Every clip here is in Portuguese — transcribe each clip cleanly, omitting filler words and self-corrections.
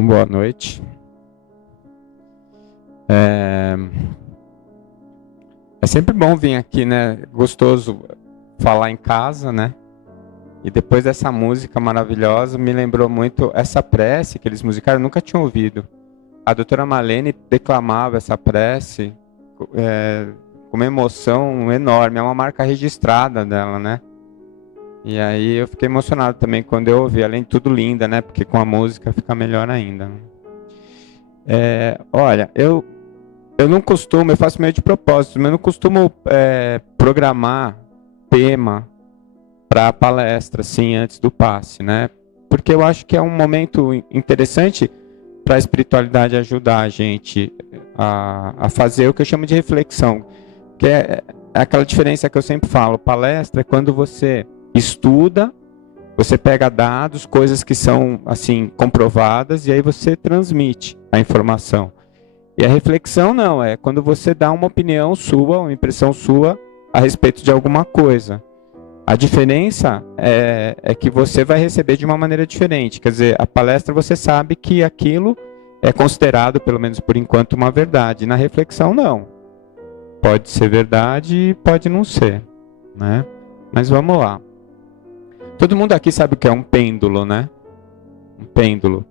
Boa noite. É sempre bom vir aqui, né? Gostoso falar em casa, né? E depois dessa música maravilhosa, me lembrou muito essa prece que eles musicaram, eu nunca tinha ouvido. A doutora Marlene declamava essa prece com uma emoção enorme, é uma marca registrada dela, né? E aí eu fiquei emocionado também quando eu ouvi, além de tudo linda, né? Porque com a música fica melhor ainda. Olha, eu não costumo, eu faço meio de propósito, mas eu não costumo programar tema para palestra, assim, antes do passe, né? Porque eu acho que é um momento interessante para a espiritualidade ajudar a gente a fazer o que eu chamo de reflexão. Que é aquela diferença que eu sempre falo, palestra é quando você estuda, você pega dados, coisas que são, assim, comprovadas, e aí você transmite a informação. E a reflexão não, é quando você dá uma opinião sua, uma impressão sua a respeito de alguma coisa. A diferença é que você vai receber de uma maneira diferente. Quer dizer, a palestra você sabe que aquilo é considerado, pelo menos por enquanto, uma verdade. Na reflexão, não. Pode ser verdade e pode não ser, né? Mas vamos lá. Todo mundo aqui sabe o que é um pêndulo, né? Um pêndulo.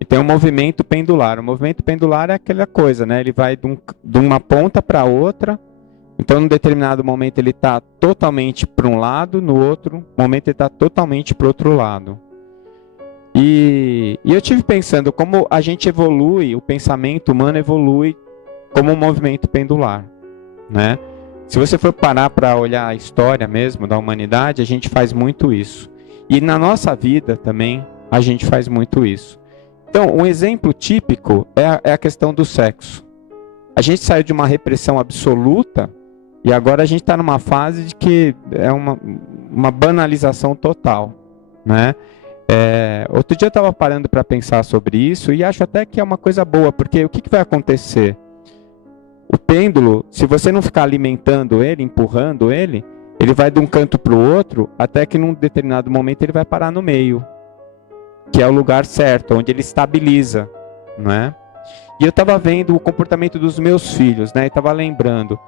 E tem um movimento pendular. O movimento pendular é aquela coisa, né? Ele vai de uma ponta para outra. Então, num determinado momento, ele está totalmente para um lado, no outro momento, ele está totalmente para o outro lado. E eu tive pensando como a gente evolui, o pensamento humano evolui como um movimento pendular, né? Se você for parar para olhar a história mesmo da humanidade, a gente faz muito isso. E na nossa vida também, a gente faz muito isso. Então, um exemplo típico é a questão do sexo. A gente saiu de uma repressão absoluta e agora a gente está numa fase de que é uma banalização total, né? Outro dia eu estava parando para pensar sobre isso e acho até que é uma coisa boa, porque o que vai acontecer? O pêndulo, se você não ficar alimentando ele, empurrando ele, ele vai de um canto para o outro, até que num determinado momento ele vai parar no meio, que é o lugar certo, onde ele estabiliza, né? E eu estava vendo o comportamento dos meus filhos, né? E estava lembrando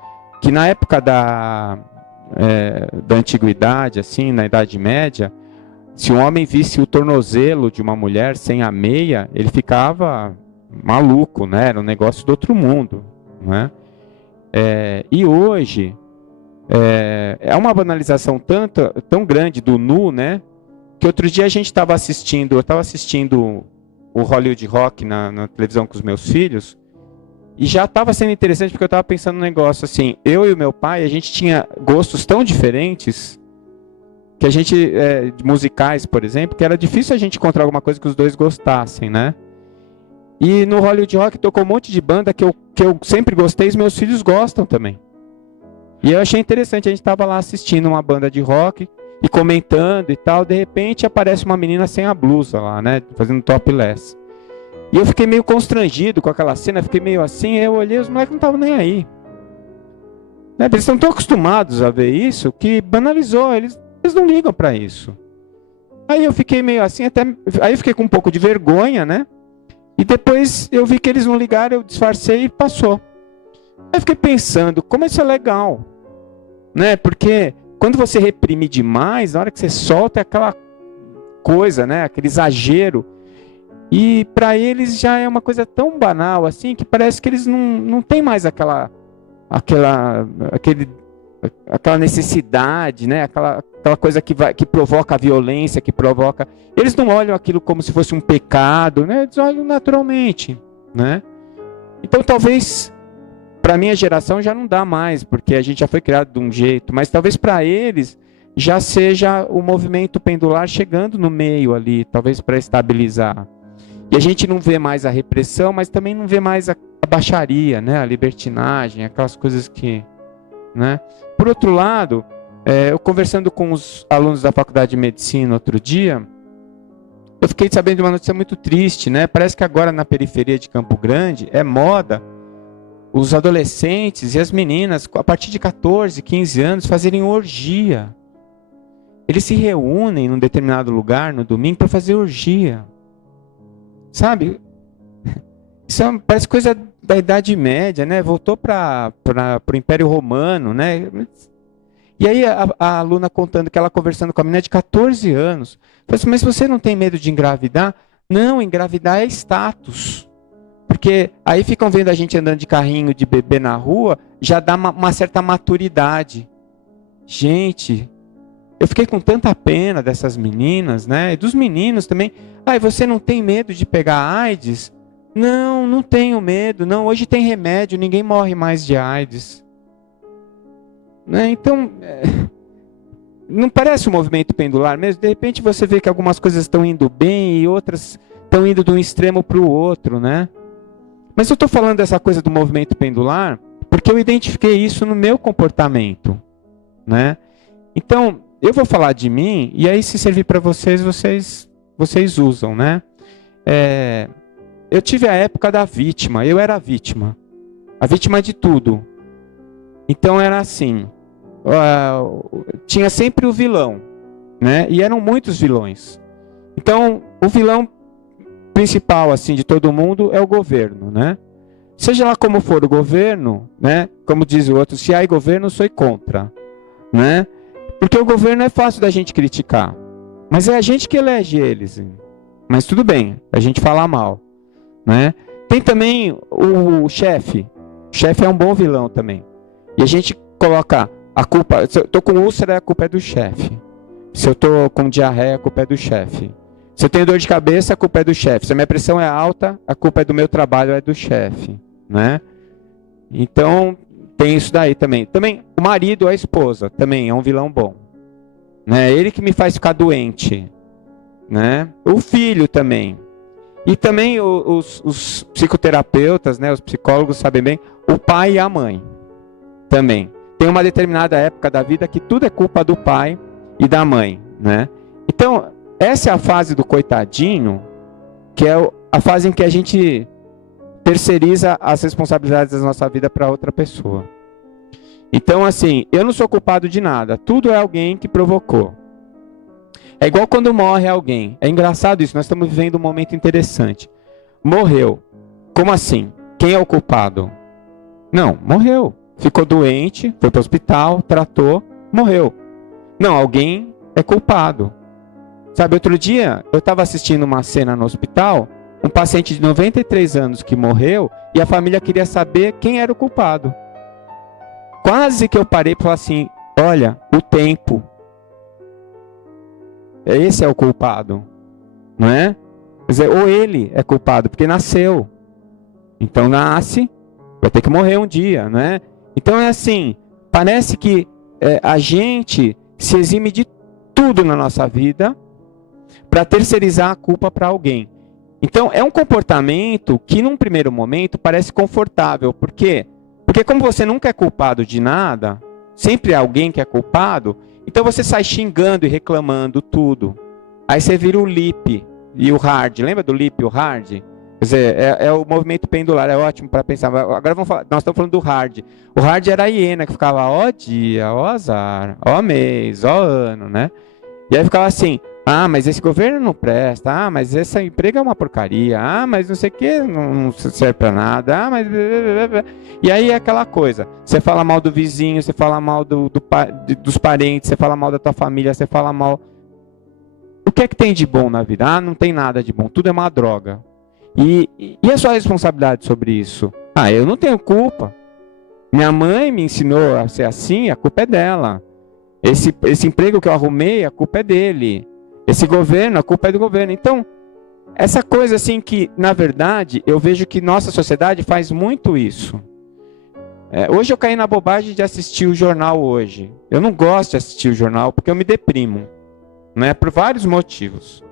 que na época da antiguidade, assim, na Idade Média, se um homem visse o tornozelo de uma mulher sem a meia, ele ficava maluco, né? Era um negócio do outro mundo, né? E hoje é uma banalização tão grande do nu, né? Que outro dia eu estava assistindo o Hollywood Rock na televisão com os meus filhos, e já estava sendo interessante porque eu estava pensando no negócio assim, eu e o meu pai, a gente tinha gostos tão diferentes, que a gente, musicais, por exemplo, que era difícil a gente encontrar alguma coisa que os dois gostassem, né? E no Hollywood Rock tocou um monte de banda que eu sempre gostei, e os meus filhos gostam também. E eu achei interessante, a gente estava lá assistindo uma banda de rock, e comentando e tal, de repente aparece uma menina sem a blusa lá, né, fazendo topless. E eu fiquei meio constrangido com aquela cena, fiquei meio assim, eu olhei, os moleques não estavam nem aí. Né, eles estão tão acostumados a ver isso, que banalizou, eles não ligam para isso. Aí eu fiquei meio assim, aí eu fiquei com um pouco de vergonha, né, e depois eu vi que eles não ligaram, eu disfarcei e passou. Aí eu fiquei pensando, como isso é legal, né, porque quando você reprime demais, na hora que você solta é aquela coisa, né? Aquele exagero. E para eles já é uma coisa tão banal assim que parece que eles não têm mais aquela necessidade, né? Aquela coisa que provoca a violência, que provoca. Eles não olham aquilo como se fosse um pecado, né? Eles olham naturalmente, né? Então talvez para a minha geração já não dá mais, porque a gente já foi criado de um jeito, mas talvez para eles já seja o movimento pendular chegando no meio ali, talvez para estabilizar. E a gente não vê mais a repressão, mas também não vê mais a baixaria, né? A libertinagem, aquelas coisas que... Né? Por outro lado, eu conversando com os alunos da Faculdade de Medicina outro dia, eu fiquei sabendo de uma notícia muito triste, né? Parece que agora na periferia de Campo Grande é moda os adolescentes e as meninas, a partir de 14, 15 anos, fazerem orgia. Eles se reúnem num determinado lugar, no domingo, para fazer orgia. Sabe? Isso parece coisa da Idade Média, né? Voltou para o Império Romano, né? E aí a aluna contando que ela conversando com a menina de 14 anos. Falei assim, mas você não tem medo de engravidar? Não, engravidar é status. Porque aí ficam vendo a gente andando de carrinho de bebê na rua, já dá uma certa maturidade. Gente, eu fiquei com tanta pena dessas meninas, né? E dos meninos também. E você não tem medo de pegar AIDS? Não, não tenho medo. Não, hoje tem remédio, ninguém morre mais de AIDS. Né? Então, não parece um movimento pendular mesmo? De repente você vê que algumas coisas estão indo bem e outras estão indo de um extremo para o outro, né? Mas eu estou falando dessa coisa do movimento pendular porque eu identifiquei isso no meu comportamento, né? Então, eu vou falar de mim e aí se servir para vocês, vocês usam, né? Eu tive a época da vítima, eu era a vítima de tudo. Então era assim, tinha sempre o vilão, né? E eram muitos vilões. Então, o vilão principal assim de todo mundo é o governo, né? Seja lá como for o governo, né? Como diz o outro, se há governo, sou contra, né? Porque o governo é fácil da gente criticar, mas é a gente que elege eles. Mas tudo bem, a gente fala mal, né? Tem também o chefe. O chefe é um bom vilão também. E a gente coloca a culpa. Se eu tô com úlcera, a culpa é do chefe. Se eu tô com diarreia, a culpa é do chefe. Se eu tenho dor de cabeça, a culpa é do chefe. Se a minha pressão é alta, a culpa é do meu trabalho, é do chefe, né? Então, tem isso daí também. Também, o marido, a esposa, também é um vilão bom. Né? Ele que me faz ficar doente. Né? O filho também. E também os psicoterapeutas, né, os psicólogos sabem bem, o pai e a mãe também. Tem uma determinada época da vida que tudo é culpa do pai e da mãe, né? Então, essa é a fase do coitadinho, que é a fase em que a gente terceiriza as responsabilidades da nossa vida para outra pessoa. Então, assim, eu não sou culpado de nada, tudo é alguém que provocou. É igual quando morre alguém. É engraçado isso, nós estamos vivendo um momento interessante. Morreu. Como assim? Quem é o culpado? Não, morreu. Ficou doente, foi para o hospital, tratou, morreu. Não, alguém é culpado. Sabe, outro dia eu estava assistindo uma cena no hospital, um paciente de 93 anos que morreu e a família queria saber quem era o culpado. Quase que eu parei e falei assim, olha, o tempo. Esse é o culpado, não é? Quer dizer, ou ele é culpado, porque nasceu. Então nasce, vai ter que morrer um dia, não é? Então é assim, parece que a gente se exime de tudo na nossa vida para terceirizar a culpa para alguém. Então é um comportamento que num primeiro momento parece confortável. Por quê? Porque como você nunca é culpado de nada, sempre é alguém que é culpado, então você sai xingando e reclamando tudo. Aí você vira o Lippe e o Hard. Lembra do Lippe e o Hard? Quer dizer, é o movimento pendular, é ótimo para pensar. Agora vamos falar, nós estamos falando do Hard. O Hard era a hiena que ficava ó dia, ó azar, ó mês, ó ano, né? E aí ficava assim, mas esse governo não presta, mas esse emprego é uma porcaria, mas não sei o que, não serve para nada, mas... E aí é aquela coisa, você fala mal do vizinho, você fala mal dos parentes, você fala mal da tua família, você fala mal... O que é que tem de bom na vida? Não tem nada de bom, tudo é uma droga. E a sua responsabilidade sobre isso? Eu não tenho culpa. Minha mãe me ensinou a ser assim, a culpa é dela. Esse emprego que eu arrumei, a culpa é dele. Esse governo, a culpa é do governo. Então, essa coisa assim que, na verdade, eu vejo que nossa sociedade faz muito isso. Hoje eu caí na bobagem de assistir o jornal hoje. Eu não gosto de assistir o jornal porque eu me deprimo. Né? Por vários motivos.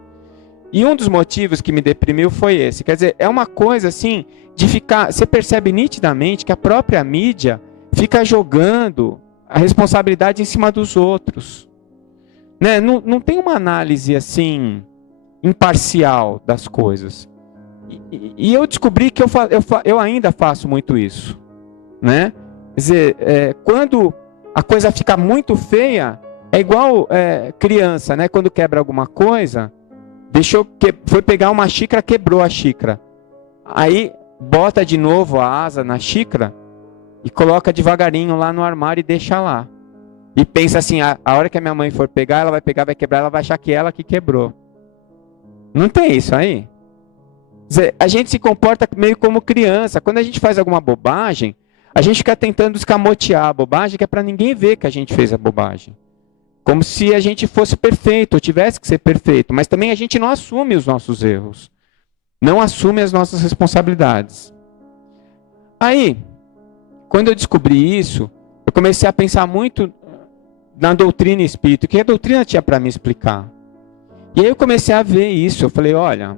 E um dos motivos que me deprimiu foi esse. Quer dizer, é uma coisa assim, de ficar... Você percebe nitidamente que a própria mídia fica jogando a responsabilidade em cima dos outros. Né? Não tem uma análise assim imparcial das coisas. E eu descobri que eu ainda faço muito isso. Né? Quer dizer, quando a coisa fica muito feia, é igual criança, né? Quando quebra alguma coisa, foi pegar uma xícara, quebrou a xícara. Aí bota de novo a asa na xícara e coloca devagarinho lá no armário e deixa lá. E pensa assim, a hora que a minha mãe for pegar, ela vai pegar, vai quebrar, ela vai achar que ela que quebrou. Não tem isso aí? Quer dizer, a gente se comporta meio como criança. Quando a gente faz alguma bobagem, a gente fica tentando escamotear a bobagem, que é para ninguém ver que a gente fez a bobagem. Como se a gente fosse perfeito, ou tivesse que ser perfeito. Mas também a gente não assume os nossos erros. Não assume as nossas responsabilidades. Aí, quando eu descobri isso, eu comecei a pensar muito na doutrina espírita, o que a doutrina tinha para me explicar. E aí eu comecei a ver isso, eu falei, olha,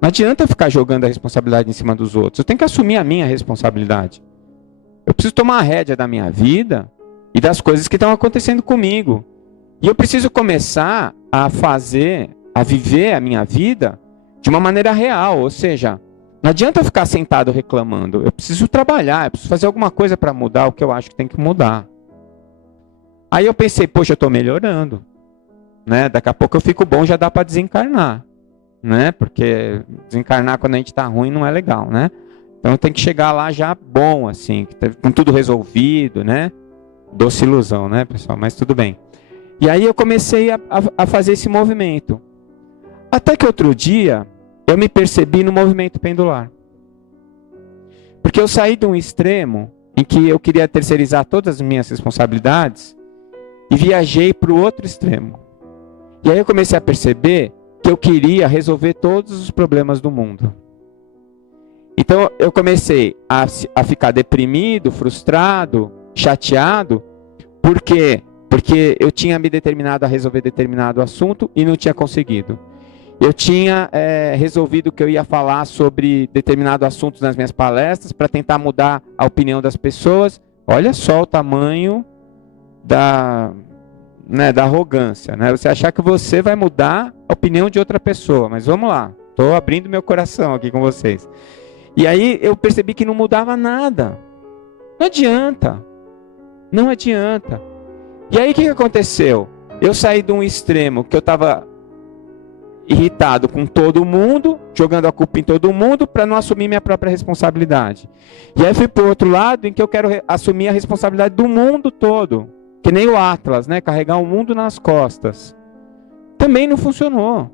não adianta ficar jogando a responsabilidade em cima dos outros, eu tenho que assumir a minha responsabilidade. Eu preciso tomar a rédea da minha vida e das coisas que estão acontecendo comigo. E eu preciso começar a viver a minha vida de uma maneira real, ou seja, não adianta eu ficar sentado reclamando, eu preciso trabalhar, eu preciso fazer alguma coisa para mudar o que eu acho que tem que mudar. Aí eu pensei, poxa, eu estou melhorando, né? Daqui a pouco eu fico bom, já dá para desencarnar, né? Porque desencarnar quando a gente está ruim não é legal, né? Então tem que chegar lá já bom, assim, com tudo resolvido, né? Doce ilusão, né, pessoal? Mas tudo bem. E aí eu comecei a fazer esse movimento. Até que outro dia eu me percebi no movimento pendular. Porque eu saí de um extremo em que eu queria terceirizar todas as minhas responsabilidades e viajei para o outro extremo. E aí eu comecei a perceber que eu queria resolver todos os problemas do mundo. Então eu comecei a ficar deprimido, frustrado, chateado. Por quê? Porque eu tinha me determinado a resolver determinado assunto e não tinha conseguido. Eu tinha resolvido que eu ia falar sobre determinado assunto nas minhas palestras para tentar mudar a opinião das pessoas. Olha só o tamanho da arrogância, né? Você achar que você vai mudar a opinião de outra pessoa. Mas vamos lá, estou abrindo meu coração aqui com vocês. E aí eu percebi que não mudava nada. Não adianta. Não adianta. E aí o que aconteceu? Eu saí de um extremo que eu estava irritado com todo mundo, jogando a culpa em todo mundo, para não assumir minha própria responsabilidade. E aí fui para o outro lado, em que eu quero assumir a responsabilidade do mundo todo. Que nem o Atlas, né? Carregar o mundo nas costas. Também não funcionou.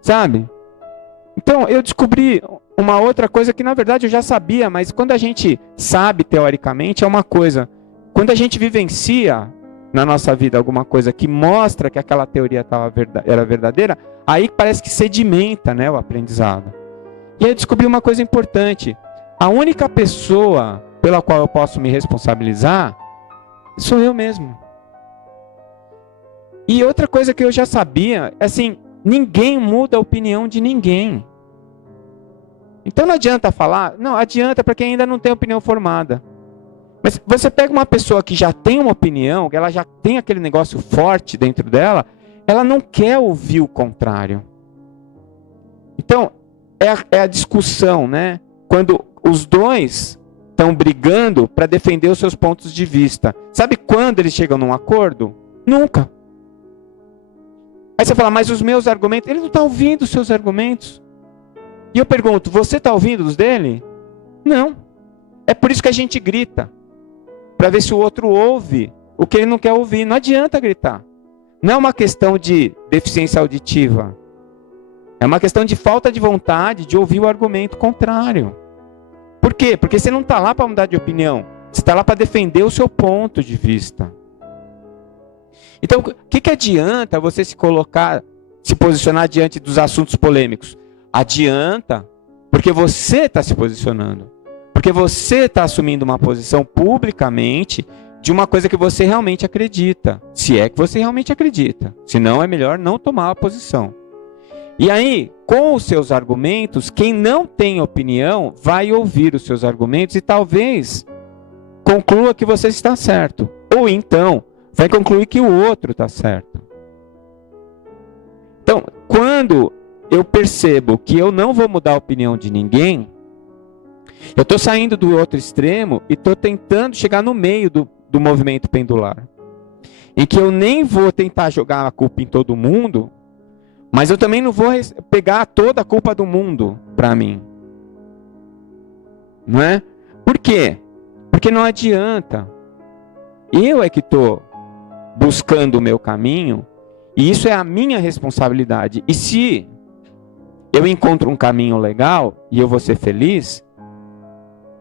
Sabe? Então eu descobri uma outra coisa que na verdade eu já sabia, mas quando a gente sabe teoricamente é uma coisa. Quando a gente vivencia na nossa vida alguma coisa que mostra que aquela teoria era verdadeira, aí parece que sedimenta, né, o aprendizado. E aí eu descobri uma coisa importante. A única pessoa pela qual eu posso me responsabilizar sou eu mesmo. E outra coisa que eu já sabia, assim, ninguém muda a opinião de ninguém. Então não adianta falar, não, adianta para quem ainda não tem opinião formada. Mas você pega uma pessoa que já tem uma opinião, que ela já tem aquele negócio forte dentro dela, ela não quer ouvir o contrário. Então, é a discussão, né? Quando os dois estão brigando para defender os seus pontos de vista. Sabe quando eles chegam num acordo? Nunca. Aí você fala, mas os meus argumentos... Ele não está ouvindo os seus argumentos. E eu pergunto, você está ouvindo os dele? Não. É por isso que a gente grita. Para ver se o outro ouve o que ele não quer ouvir. Não adianta gritar. Não é uma questão de deficiência auditiva. É uma questão de falta de vontade de ouvir o argumento contrário. Por quê? Porque você não está lá para mudar de opinião. Você está lá para defender o seu ponto de vista. Então, o que adianta você se posicionar diante dos assuntos polêmicos? Adianta, porque você está se posicionando. Porque você está assumindo uma posição publicamente de uma coisa que você realmente acredita. Se é que você realmente acredita. Senão é melhor não tomar a posição. E aí, com os seus argumentos, quem não tem opinião vai ouvir os seus argumentos e talvez conclua que você está certo. Ou então, vai concluir que o outro está certo. Então, quando eu percebo que eu não vou mudar a opinião de ninguém, eu estou saindo do outro extremo e estou tentando chegar no meio do movimento pendular. Em que eu nem vou tentar jogar a culpa em todo mundo, mas eu também não vou pegar toda a culpa do mundo para mim. Não é? Por quê? Porque não adianta. Eu é que estou buscando o meu caminho, e isso é a minha responsabilidade. E se eu encontro um caminho legal e eu vou ser feliz,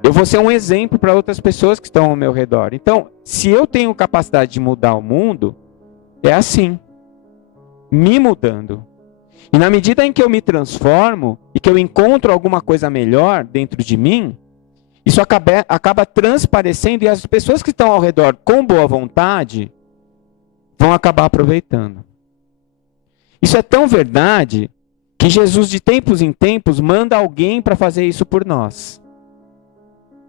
eu vou ser um exemplo para outras pessoas que estão ao meu redor. Então, se eu tenho capacidade de mudar o mundo, é assim, me mudando. E na medida em que eu me transformo e que eu encontro alguma coisa melhor dentro de mim, isso acaba transparecendo, e as pessoas que estão ao redor com boa vontade vão acabar aproveitando. Isso é tão verdade que Jesus, de tempos em tempos, manda alguém para fazer isso por nós.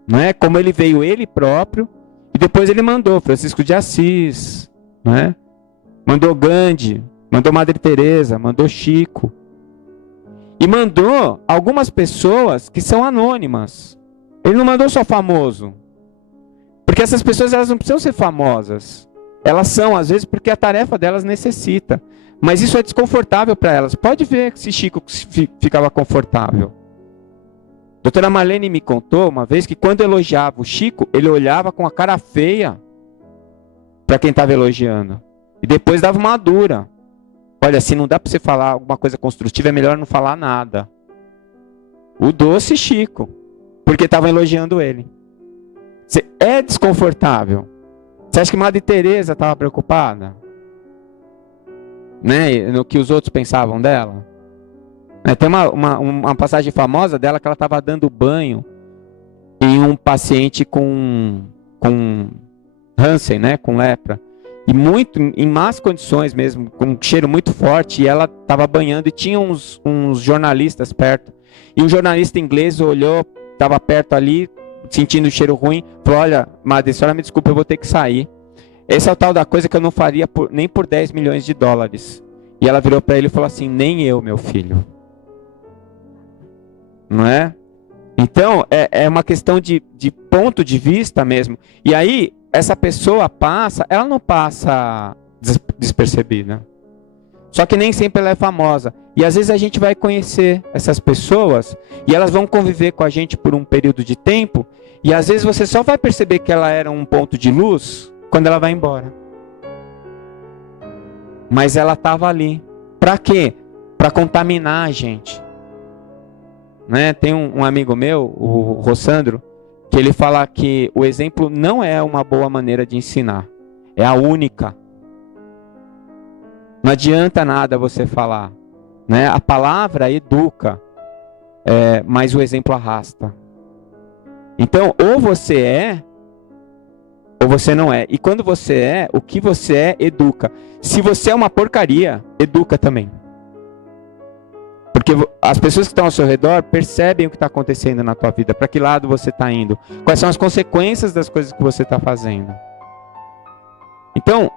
Não é? Como ele veio ele próprio, e depois ele mandou Francisco de Assis, não é? Mandou Gandhi, mandou Madre Teresa, mandou Chico. E mandou algumas pessoas que são anônimas. Ele não mandou só famoso. Porque essas pessoas, elas não precisam ser famosas. Elas são, às vezes, porque a tarefa delas necessita. Mas isso é desconfortável para elas. Pode ver se Chico ficava confortável. Doutora Marlene me contou uma vez que quando elogiava o Chico, ele olhava com a cara feia para quem estava elogiando. E depois dava uma dura. Olha, se não dá para você falar alguma coisa construtiva, é melhor não falar nada. O doce Chico. Porque estavam elogiando ele. É desconfortável. Você acha que Madre Teresa estava preocupada? Né? No que os outros pensavam dela? Tem uma passagem famosa dela que ela estava dando banho em um paciente com Hansen, né? Com lepra. E muito, em más condições mesmo, com um cheiro muito forte, e ela estava banhando e tinha uns jornalistas perto. E um jornalista inglês olhou, estava perto ali, sentindo o cheiro ruim, falou: olha, Madre, a senhora me desculpa, eu vou ter que sair. Esse é o tal da coisa que eu não faria nem por 10 milhões de dólares. E ela virou para ele e falou assim: nem eu, meu filho. Não é? Então, é uma questão de ponto de vista mesmo. E aí, essa pessoa passa, ela não passa despercebida. Só que nem sempre ela é famosa. E às vezes a gente vai conhecer essas pessoas e elas vão conviver com a gente por um período de tempo. E às vezes você só vai perceber que ela era um ponto de luz quando ela vai embora. Mas ela estava ali. Para quê? Para contaminar a gente. Né? Tem um amigo meu, o Rossandro, que ele fala que o exemplo não é uma boa maneira de ensinar. É a única. Não adianta nada você falar. Né? A palavra educa, mas o exemplo arrasta. Então, ou você é, ou você não é. E quando você é, o que você é, educa. Se você é uma porcaria, educa também. Porque as pessoas que estão ao seu redor percebem o que está acontecendo na tua vida, para que lado você está indo, quais são as consequências das coisas que você está fazendo. Então,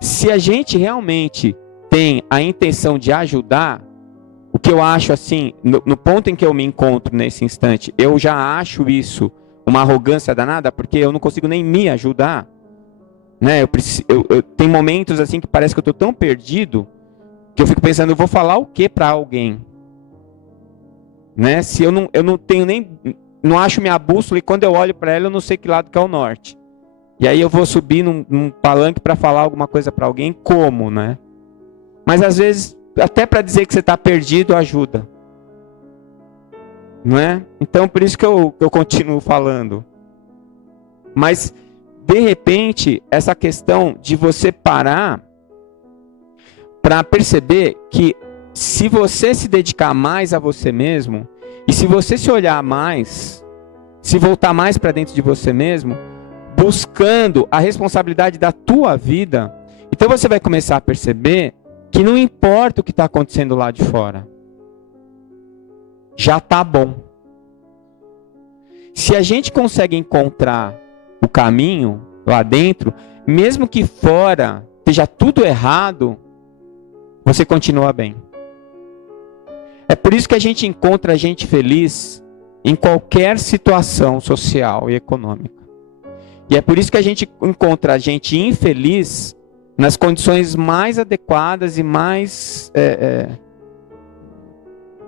se a gente realmente tem a intenção de ajudar, o que eu acho assim, no ponto em que eu me encontro nesse instante, eu já acho isso uma arrogância danada, porque eu não consigo nem me ajudar. Né? Tem momentos assim que parece que eu estou tão perdido, que eu fico pensando, eu vou falar o que para alguém? Né? Se eu não tenho nem, não acho minha bússola, e quando eu olho para ela eu não sei que lado que é o norte. E aí eu vou subir num palanque para falar alguma coisa para alguém, como, né? Mas às vezes, até para dizer que você está perdido, ajuda. Não é? Então por isso que eu continuo falando. Mas, de repente, essa questão de você parar para perceber que se você se dedicar mais a você mesmo, e se você se olhar mais, se voltar mais para dentro de você mesmo, buscando a responsabilidade da tua vida, então você vai começar a perceber que não importa o que está acontecendo lá de fora, já está bom. Se a gente consegue encontrar o caminho lá dentro, mesmo que fora esteja tudo errado, você continua bem. É por isso que a gente encontra gente feliz em qualquer situação social e econômica. E é por isso que a gente encontra a gente infeliz nas condições mais adequadas e mais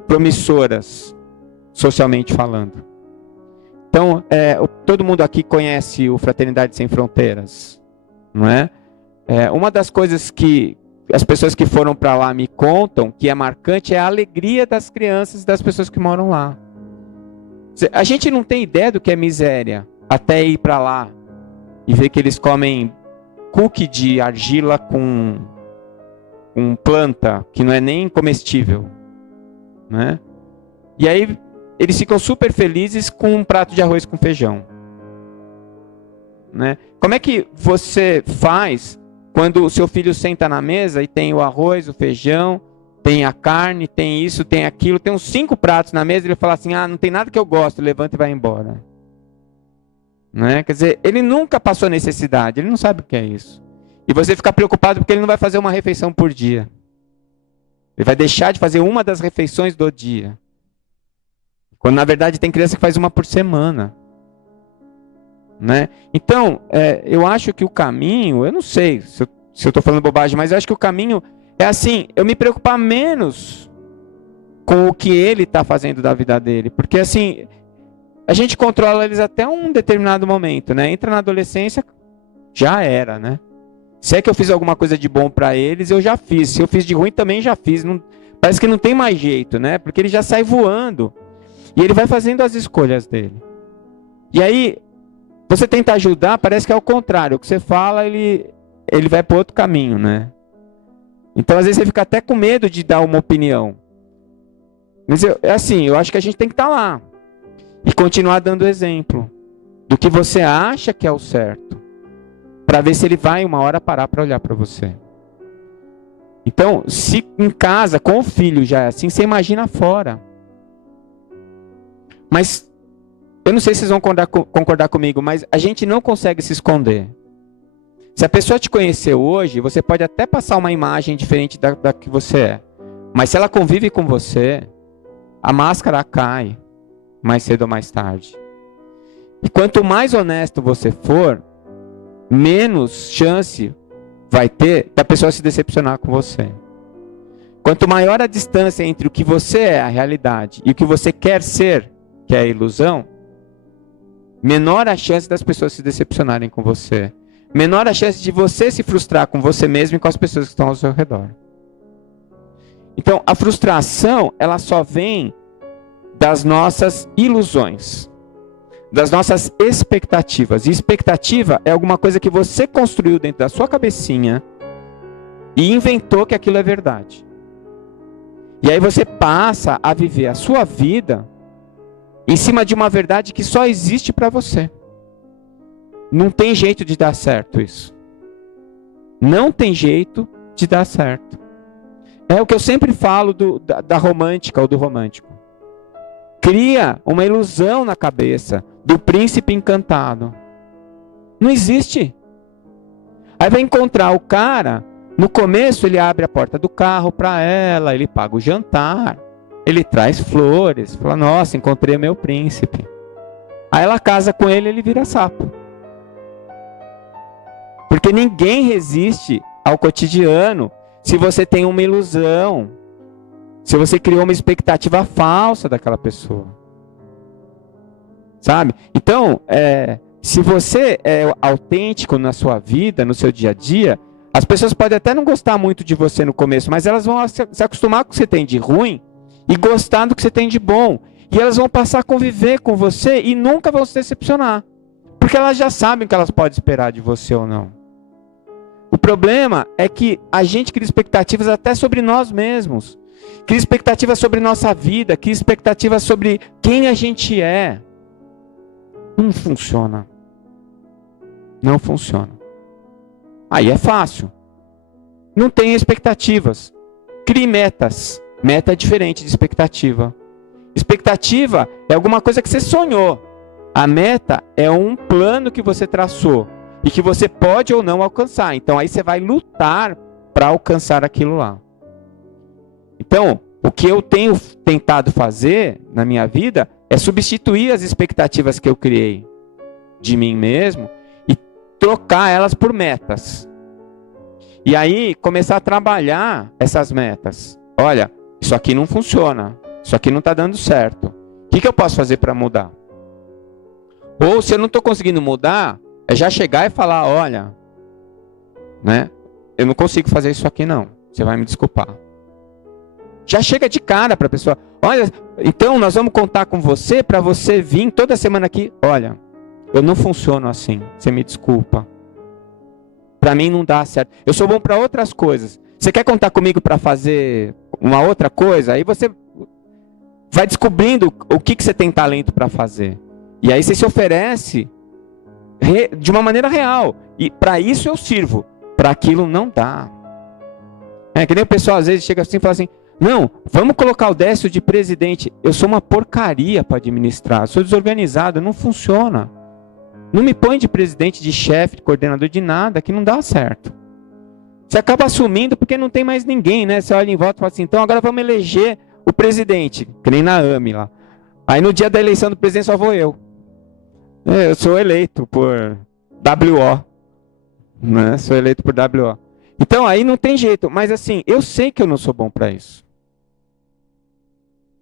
promissoras, socialmente falando. Então, todo mundo aqui conhece o Fraternidade Sem Fronteiras, não é? Uma das coisas que as pessoas que foram para lá me contam que é marcante é a alegria das crianças e das pessoas que moram lá. A gente não tem ideia do que é miséria até ir para lá e ver que eles comem cookie de argila com planta que não é nem comestível, né? E aí eles ficam super felizes com um prato de arroz com feijão, né? Como é que você faz quando o seu filho senta na mesa e tem o arroz, o feijão, tem a carne, tem isso, tem aquilo, tem uns 5 pratos na mesa e ele fala assim, não tem nada que eu gosto, levanta e vai embora, né? Quer dizer, ele nunca passou necessidade, ele não sabe o que é isso. E você fica preocupado porque ele não vai fazer uma refeição por dia. Ele vai deixar de fazer uma das refeições do dia. Quando na verdade tem criança que faz uma por semana, né? Então, eu acho que o caminho, eu não sei se eu estou falando bobagem, mas eu acho que o caminho é assim, eu me preocupar menos com o que ele está fazendo da vida dele. Porque assim, a gente controla eles até um determinado momento, né? Entra na adolescência, já era, né? Se é que eu fiz alguma coisa de bom para eles, eu já fiz. Se eu fiz de ruim, também já fiz. Não, parece que não tem mais jeito, né? Porque ele já sai voando. E ele vai fazendo as escolhas dele. E aí, você tenta ajudar, parece que é o contrário. O que você fala, ele vai para outro caminho, né? Então, às vezes, você fica até com medo de dar uma opinião. Mas, eu acho que a gente tem que estar lá. E continuar dando exemplo. Do que você acha que é o certo. Para ver se ele vai uma hora parar para olhar para você. Então, se em casa, com o filho já é assim, você imagina fora. Mas, eu não sei se vocês vão concordar comigo, mas a gente não consegue se esconder. Se a pessoa te conhecer hoje, você pode até passar uma imagem diferente da que você é. Mas se ela convive com você, a máscara cai mais cedo ou mais tarde. E quanto mais honesto você for, menos chance vai ter da pessoa se decepcionar com você. Quanto maior a distância entre o que você é, a realidade, e o que você quer ser, que é a ilusão, menor a chance das pessoas se decepcionarem com você. Menor a chance de você se frustrar com você mesmo e com as pessoas que estão ao seu redor. Então, a frustração, ela só vem das nossas ilusões, das nossas expectativas. E expectativa é alguma coisa que você construiu dentro da sua cabecinha e inventou que aquilo é verdade. E aí você passa a viver a sua vida em cima de uma verdade que só existe para você. Não tem jeito de dar certo isso. Não tem jeito de dar certo. É o que eu sempre falo da romântica ou do romântico. Cria uma ilusão na cabeça do príncipe encantado. Não existe. Aí vai encontrar o cara, no começo ele abre a porta do carro para ela, ele paga o jantar, ele traz flores, fala, nossa, encontrei o meu príncipe. Aí ela casa com ele e ele vira sapo. Porque ninguém resiste ao cotidiano se você tem uma ilusão, se você criou uma expectativa falsa daquela pessoa. Sabe? Então, se você é autêntico na sua vida, no seu dia a dia, as pessoas podem até não gostar muito de você no começo, mas elas vão se acostumar com o que você tem de ruim e gostar do que você tem de bom. E elas vão passar a conviver com você e nunca vão se decepcionar. Porque elas já sabem o que elas podem esperar de você ou não. O problema é que a gente cria expectativas até sobre nós mesmos. Cria expectativas sobre nossa vida, cria expectativas sobre quem a gente é. Não funciona. Não funciona. Aí é fácil. Não tenha expectativas. Crie metas. Meta é diferente de expectativa. Expectativa é alguma coisa que você sonhou. A meta é um plano que você traçou e que você pode ou não alcançar. Então aí você vai lutar para alcançar aquilo lá. Então, o que eu tenho tentado fazer na minha vida é substituir as expectativas que eu criei de mim mesmo e trocar elas por metas. E aí começar a trabalhar essas metas. Olha, isso aqui não funciona. Isso aqui não está dando certo. O que eu posso fazer para mudar? Ou se eu não estou conseguindo mudar, é já chegar e falar, olha, né? Eu não consigo fazer isso aqui não. Você vai me desculpar. Já chega de cara para a pessoa. Olha, então nós vamos contar com você para você vir toda semana aqui. Olha, eu não funciono assim. Você me desculpa. Para mim não dá certo. Eu sou bom para outras coisas. Você quer contar comigo para fazer uma outra coisa? Aí você vai descobrindo o que você tem talento para fazer. E aí você se oferece de uma maneira real. E para isso eu sirvo. Para aquilo não dá. É que nem o pessoal às vezes chega assim e fala assim, não, vamos colocar o Décio de presidente. Eu sou uma porcaria para administrar. Eu sou desorganizado, não funciona. Não me põe de presidente, de chefe, de coordenador, de nada, que não dá certo. Você acaba assumindo porque não tem mais ninguém, né? Você olha em volta e fala assim, então agora vamos eleger o presidente, que nem na AME lá. Aí no dia da eleição do presidente só vou eu. Eu sou eleito por WO. Né? Sou eleito por WO. Então aí não tem jeito. Mas assim, eu sei que eu não sou bom para isso.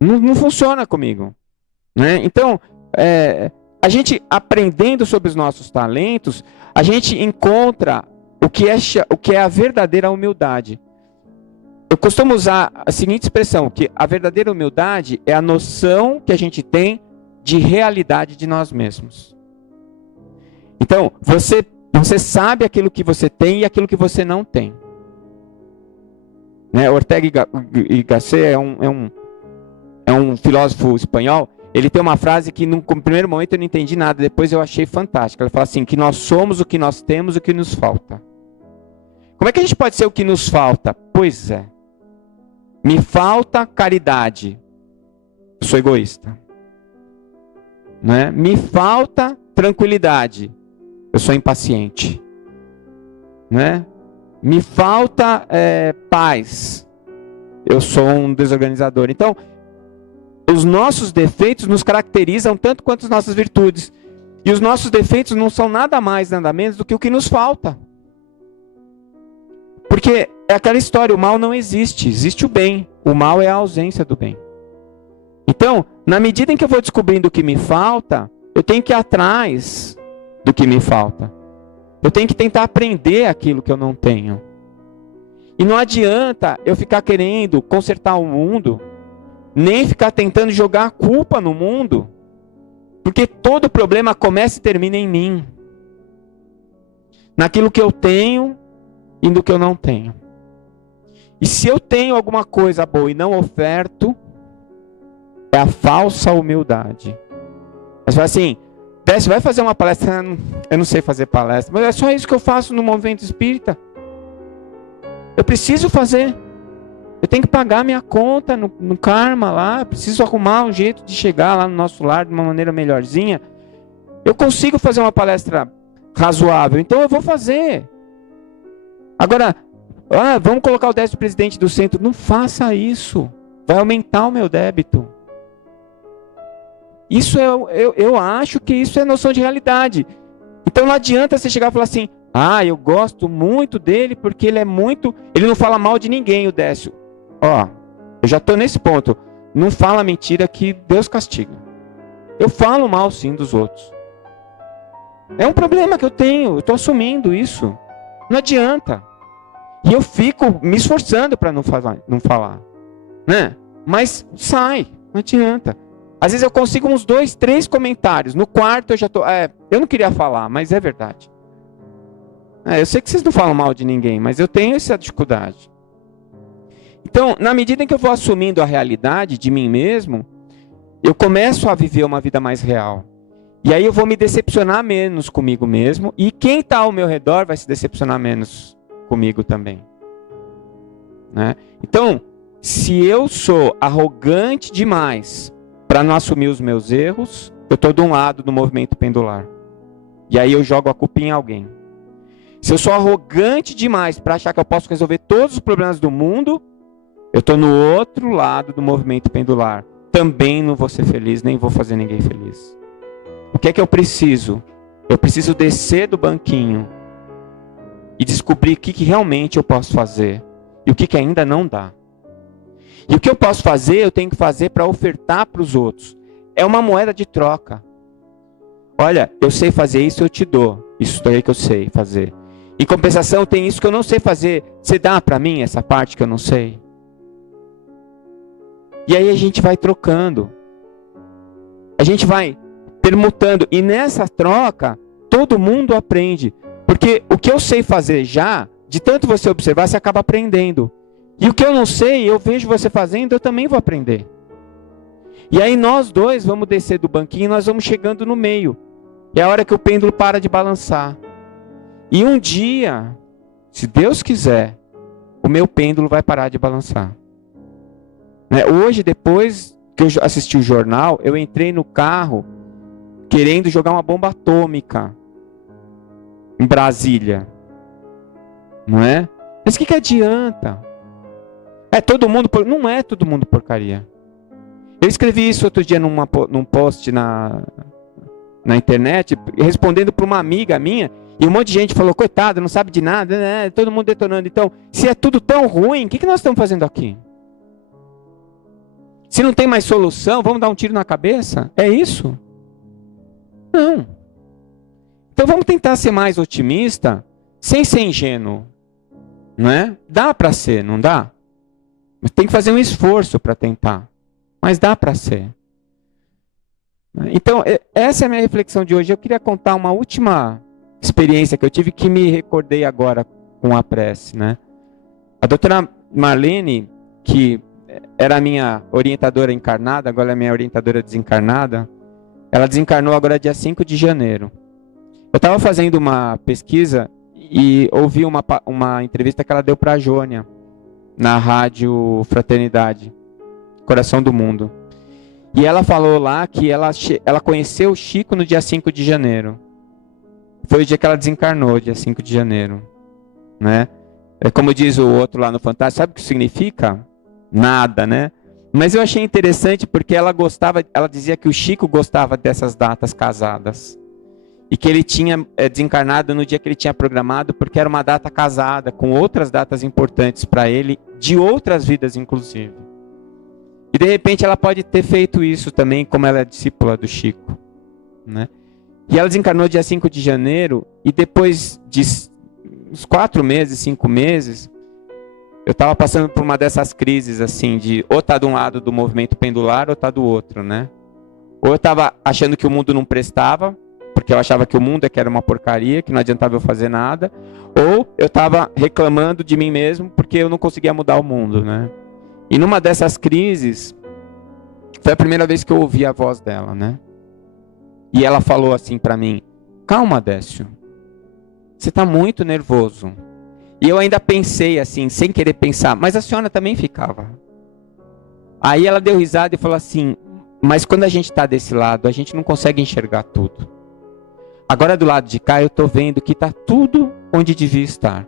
Não funciona comigo. Né? Então, a gente aprendendo sobre os nossos talentos, a gente encontra o que é a verdadeira humildade. Eu costumo usar a seguinte expressão, que a verdadeira humildade é a noção que a gente tem de realidade de nós mesmos. Então, você sabe aquilo que você tem e aquilo que você não tem. Né? Ortega y Gasset é um filósofo espanhol. Ele tem uma frase que no primeiro momento eu não entendi nada, depois eu achei fantástica. Ele fala assim, que nós somos o que nós temos e o que nos falta. Como é que a gente pode ser o que nos falta? Pois é. Me falta caridade. Eu sou egoísta. Né? Me falta tranquilidade. Eu sou impaciente. Né? Me falta paz. Eu sou um desorganizador. Então, os nossos defeitos nos caracterizam tanto quanto as nossas virtudes. E os nossos defeitos não são nada mais, nada menos do que o que nos falta. Porque é aquela história, o mal não existe, existe o bem. O mal é a ausência do bem. Então, na medida em que eu vou descobrindo o que me falta, eu tenho que ir atrás do que me falta. Eu tenho que tentar aprender aquilo que eu não tenho. E não adianta eu ficar querendo consertar o mundo, nem ficar tentando jogar a culpa no mundo, porque todo problema começa e termina em mim. Naquilo que eu tenho e no que eu não tenho. E se eu tenho alguma coisa boa e não oferto, é a falsa humildade. Mas fala assim, Décio, vai fazer uma palestra? Eu não sei fazer palestra, mas é só isso que eu faço no movimento espírita. Eu preciso fazer. Eu tenho que pagar minha conta no karma lá. Eu preciso arrumar um jeito de chegar lá no nosso lar de uma maneira melhorzinha. Eu consigo fazer uma palestra razoável, então eu vou fazer. Agora, vamos colocar o Décio presidente do centro. Não faça isso. Vai aumentar o meu débito. Isso eu acho que isso é noção de realidade. Então não adianta você chegar e falar assim, eu gosto muito dele porque ele não fala mal de ninguém, o Décio. Eu já estou nesse ponto. Não fala mentira que Deus castiga. Eu falo mal sim dos outros. É um problema que eu tenho, eu estou assumindo isso. Não adianta. E eu fico me esforçando para não falar. Né? Mas sai, não adianta. Às vezes eu consigo uns 2, 3 comentários. No quarto eu já estou... eu não queria falar, mas é verdade. Eu sei que vocês não falam mal de ninguém, mas eu tenho essa dificuldade. Então, na medida em que eu vou assumindo a realidade de mim mesmo, eu começo a viver uma vida mais real. E aí eu vou me decepcionar menos comigo mesmo. E quem está ao meu redor vai se decepcionar menos comigo também. Né? Então, se eu sou arrogante demais para não assumir os meus erros, eu estou de um lado do movimento pendular. E aí eu jogo a culpa em alguém. Se eu sou arrogante demais para achar que eu posso resolver todos os problemas do mundo, eu estou no outro lado do movimento pendular. Também não vou ser feliz, nem vou fazer ninguém feliz. O que é que eu preciso? Eu preciso descer do banquinho e descobrir o que realmente eu posso fazer e o que ainda não dá. E o que eu posso fazer, eu tenho que fazer para ofertar para os outros. É uma moeda de troca. olha, eu sei fazer isso, eu te dou. Isso daí que eu sei fazer. Em compensação, tem isso que eu não sei fazer. Você dá para mim essa parte que eu não sei? E aí a gente vai trocando. A gente vai permutando. E nessa troca, todo mundo aprende. Porque o que eu sei fazer já, de tanto você observar, você acaba aprendendo. E o que eu não sei, eu vejo você fazendo, eu também vou aprender. E aí nós dois vamos descer do banquinho e nós vamos chegando no meio. É a hora que o pêndulo para de balançar. E um dia, se Deus quiser, o meu pêndulo vai parar de balançar. Hoje, depois que eu assisti o jornal, eu entrei no carro querendo jogar uma bomba atômica em Brasília. Não é? Mas o que adianta? Todo mundo não é todo mundo porcaria. Eu escrevi isso outro dia num post na internet, respondendo para uma amiga minha, e um monte de gente falou, coitado, não sabe de nada, né? Todo mundo detonando. Então, se é tudo tão ruim, o que nós estamos fazendo aqui? Se não tem mais solução, vamos dar um tiro na cabeça? É isso? Não. Então vamos tentar ser mais otimista, sem ser ingênuo. Não é? Dá para ser, não dá? Mas tem que fazer um esforço para tentar. Mas dá para ser. Então, essa é a minha reflexão de hoje. Eu queria contar uma última experiência que eu tive, que me recordei agora com a prece, né? A doutora Marlene, que era a minha orientadora encarnada, agora é a minha orientadora desencarnada, ela desencarnou agora dia 5 de janeiro. Eu estava fazendo uma pesquisa e ouvi uma entrevista que ela deu para a Jônia, na rádio Fraternidade, Coração do Mundo. E ela falou lá que ela conheceu o Chico no dia 5 de janeiro. Foi o dia que ela desencarnou, dia 5 de janeiro. Né? É como diz o outro lá no Fantástico, sabe o que significa? Nada, né? Mas eu achei interessante porque ela dizia que o Chico gostava dessas datas casadas. E que ele tinha desencarnado no dia que ele tinha programado, porque era uma data casada, com outras datas importantes para ele, de outras vidas inclusive. E de repente ela pode ter feito isso também, como ela é discípula do Chico. Né? E ela desencarnou dia 5 de janeiro, e depois de uns 4 meses, 5 meses, eu estava passando por uma dessas crises, assim, de ou tá de um lado do movimento pendular, ou tá do outro, né? Ou eu estava achando que o mundo não prestava, porque eu achava que o mundo era uma porcaria, que não adiantava eu fazer nada, ou eu estava reclamando de mim mesmo, porque eu não conseguia mudar o mundo, né? E numa dessas crises, foi a primeira vez que eu ouvi a voz dela, né? E ela falou assim para mim, calma, Décio, você está muito nervoso. E eu ainda pensei assim, sem querer pensar, mas a senhora também ficava. Aí ela deu risada e falou assim, mas quando a gente está desse lado, a gente não consegue enxergar tudo. Agora do lado de cá eu estou vendo que está tudo onde devia estar.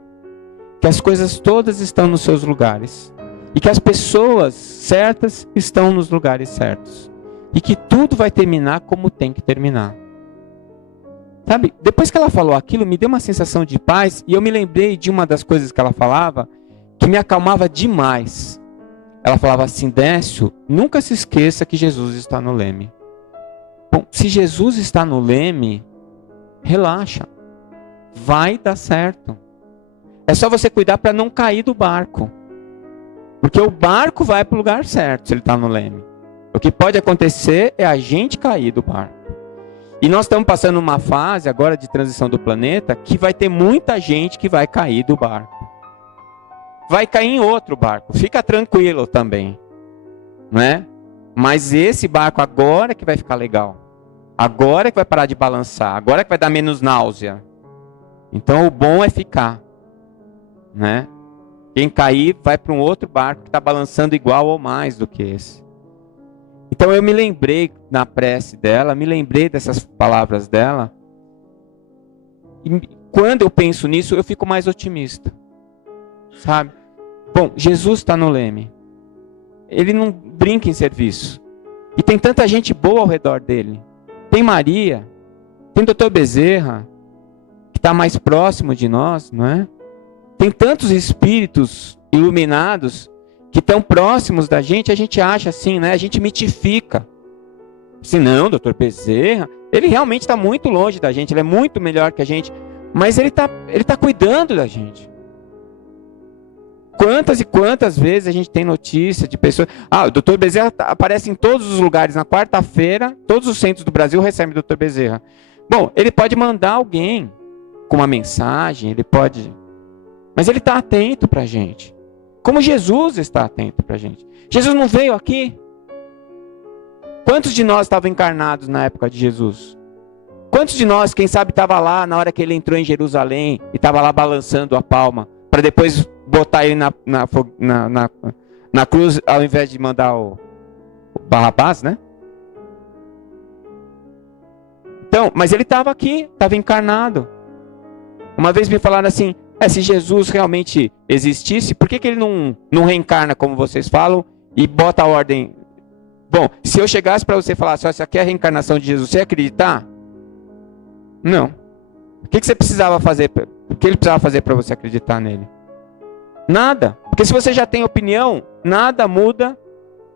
Que as coisas todas estão nos seus lugares. E que as pessoas certas estão nos lugares certos. E que tudo vai terminar como tem que terminar. Sabe, depois que ela falou aquilo, me deu uma sensação de paz. E eu me lembrei de uma das coisas que ela falava, que me acalmava demais. Ela falava assim, Décio, nunca se esqueça que Jesus está no leme. Bom, se Jesus está no leme, relaxa. Vai dar certo. É só você cuidar para não cair do barco. Porque o barco vai para o lugar certo, se ele está no leme. O que pode acontecer é a gente cair do barco. E nós estamos passando uma fase agora de transição do planeta que vai ter muita gente que vai cair do barco. Vai cair em outro barco. Fica tranquilo também. Não é? Mas esse barco agora que vai ficar legal. Agora que vai parar de balançar. Agora que vai dar menos náusea. Então o bom é ficar. Né? Quem cair vai para um outro barco que está balançando igual ou mais do que esse. Então eu me lembrei na prece dela, me lembrei dessas palavras dela. E quando eu penso nisso, eu fico mais otimista. Sabe? Bom, Jesus está no leme. Ele não brinca em serviço. E tem tanta gente boa ao redor dele. Tem Maria, tem Dr. Bezerra, que está mais próximo de nós, não é? Tem tantos espíritos iluminados que estão próximos da gente, a gente acha assim, né? A gente mitifica. Assim, não, doutor Bezerra, ele realmente está muito longe da gente, ele é muito melhor que a gente, mas ele tá cuidando da gente. Quantas e quantas vezes a gente tem notícia de pessoas... o doutor Bezerra aparece em todos os lugares. Na quarta-feira, todos os centros do Brasil recebem o doutor Bezerra. Bom, ele pode mandar alguém com uma mensagem, ele pode... Mas ele está atento para a gente. Como Jesus está atento para a gente. Jesus não veio aqui? Quantos de nós estavam encarnados na época de Jesus? Quantos de nós, quem sabe, estava lá na hora que ele entrou em Jerusalém e estava lá balançando a palma, para depois botar ele na cruz, ao invés de mandar o Barrabás, né? Então, mas ele estava aqui, estava encarnado. Uma vez me falaram assim, se Jesus realmente existisse, por que ele não reencarna, como vocês falam, e bota a ordem? Bom, se eu chegasse para você e falasse, essa aqui é a reencarnação de Jesus, você ia acreditar? Não. O que você precisava fazer? O que ele precisava fazer para você acreditar nele? Nada. Porque se você já tem opinião, nada muda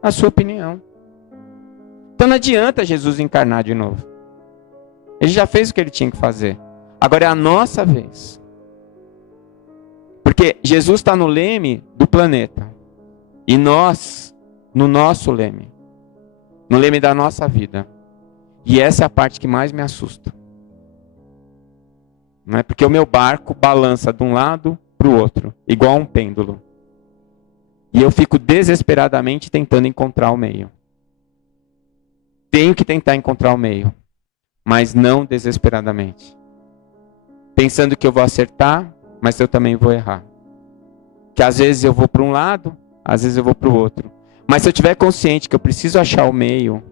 a sua opinião. Então não adianta Jesus encarnar de novo. Ele já fez o que ele tinha que fazer. Agora é a nossa vez. Porque Jesus está no leme do planeta. E nós, no nosso leme. No leme da nossa vida. E essa é a parte que mais me assusta. Não é? Porque o meu barco balança de um lado para o outro, igual um pêndulo. E eu fico desesperadamente tentando encontrar o meio. Tenho que tentar encontrar o meio, mas não desesperadamente. Pensando que eu vou acertar, mas eu também vou errar. Que às vezes eu vou para um lado, às vezes eu vou para o outro. Mas se eu tiver consciente que eu preciso achar o meio,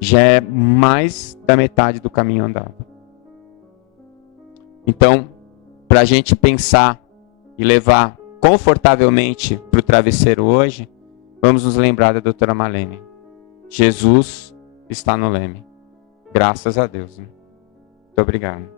já é mais da metade do caminho andado. Então, para a gente pensar e levar confortavelmente para o travesseiro hoje, vamos nos lembrar da doutora Marlene. Jesus está no leme. Graças a Deus. Né? Muito obrigado.